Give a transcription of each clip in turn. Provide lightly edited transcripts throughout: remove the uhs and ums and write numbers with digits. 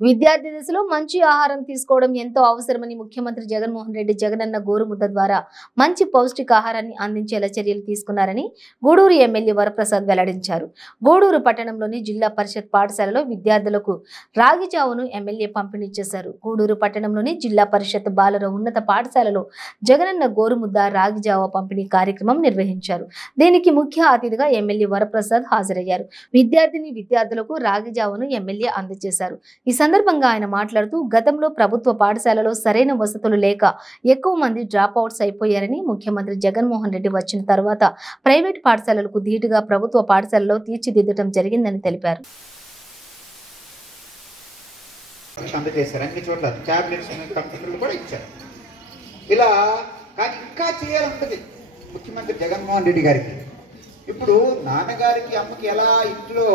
విద్యార్థి దశలో మంచి ఆహారం తీసుకోవడం ఎంతో అవసరమని ముఖ్యమంత్రి జగన్మోహన్ రెడ్డి జగనన్న గోరుముద్ద ద్వారా మంచి పౌష్టికాహారాన్ని అందించేలా చర్యలు తీసుకున్నారని గూడూరు ఎమ్మెల్యే వరప్రసాద్ వెల్లడించారు. గూడూరు పట్టణంలోని జిల్లా పరిషత్ పాఠశాలలో విద్యార్థులకు రాగి జావను ఎమ్మెల్యే పంపిణీ చేశారు. గూడూరు పట్టణంలోని జిల్లా పరిషత్ బాలుర ఉన్నత పాఠశాలలో జగనన్న గోరుముద్ద రాగి జావ పంపిణీ కార్యక్రమం నిర్వహించారు. దీనికి ముఖ్య అతిథిగా ఎమ్మెల్యే వరప్రసాద్ హాజరయ్యారు. విద్యార్థులకు రాగి జావను ఎమ్మెల్యే అందజేశారు. ఈ సందర్భంగా ఆయన మాట్లాడుతూ గతంలో ప్రభుత్వ పాఠశాలలో సరైన వసతులు లేక ఎక్కువ మంది డ్రాప్ అవుట్స్ అయిపోయారని, ముఖ్యమంత్రి జగన్మోహన్ రెడ్డి వచ్చిన తర్వాత ప్రైవేట్ పాఠశాలలకు ధీటుగా ప్రభుత్వ పాఠశాలలో తీర్చిదిద్దడం జరిగిందని తెలిపారు. ఇలా కానీ ఇంకా చేయాలంటది ముఖ్యమంత్రి జగన్మోహన్ రెడ్డి గారికి. ఇప్పుడు నాన్నగారికి అమ్మకి ఎలా ఇంట్లో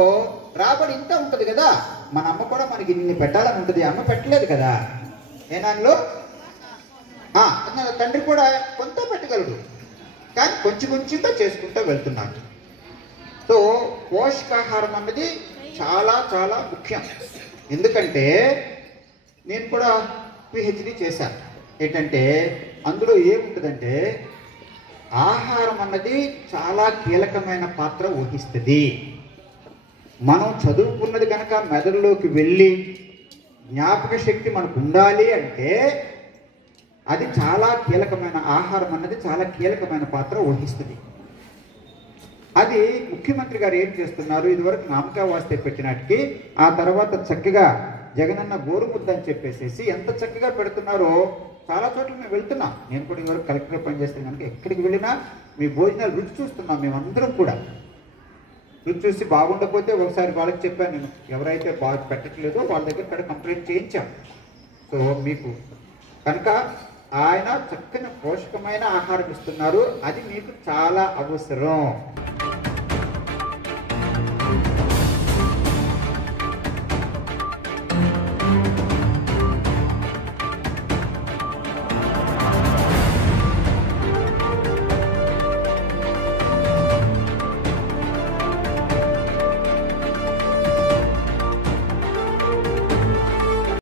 రాబడి ఇంత ఉంటుంది కదా, మన అమ్మ కూడా మనకి ఇన్ని పెట్టాలని ఉంటుంది. అమ్మ పెట్టలేదు కదా ఏనాలో, తండ్రి కూడా కొంత పెట్టగలడు, కానీ కొంచెం కొంచెంగా చేసుకుంటూ వెళ్తున్నాడు. సో పోషకాహారం అన్నది చాలా చాలా ముఖ్యం. ఎందుకంటే నేను కూడా పిహెచ్డి చేశాను. ఏంటంటే అందులో ఏముంటుందంటే ఆహారం అన్నది చాలా కీలకమైన పాత్ర వహిస్తుంది. మనం చదువుకున్నది కనుక మెదడులోకి వెళ్ళి జ్ఞాపక శక్తి మనకు ఉండాలి అంటే అది చాలా కీలకమైన ఆహారం అన్నది చాలా కీలకమైన పాత్ర వహిస్తుంది. అది ముఖ్యమంత్రి గారు ఏం చేస్తున్నారు, ఇదివరకు నామకా వాస్తే పెట్టినట్టుకి ఆ తర్వాత చక్కగా జగనన్న గోరుముద్ద అని చెప్పేసి ఎంత చక్కగా పెడుతున్నారో. చాలా చోట్ల మేము వెళ్తున్నాం. నేను కూడా ఇదివరకు కలెక్టర్గా పనిచేస్తే కనుక ఎక్కడికి వెళ్ళినా మీ భోజనాలు రుచి చూస్తున్నాం. మేమందరం కూడా రుచి చూసి బాగుండకపోతే ఒకసారి వాళ్ళకి చెప్పాను నేను, ఎవరైతే బాగా పెట్టట్లేదో వాళ్ళ దగ్గర కంప్లైంట్ చేయించాం. సో మీకు కనుక ఆయన చక్కని పోషకమైన ఆహారం ఇస్తున్నారు, అది మీకు చాలా అవసరం.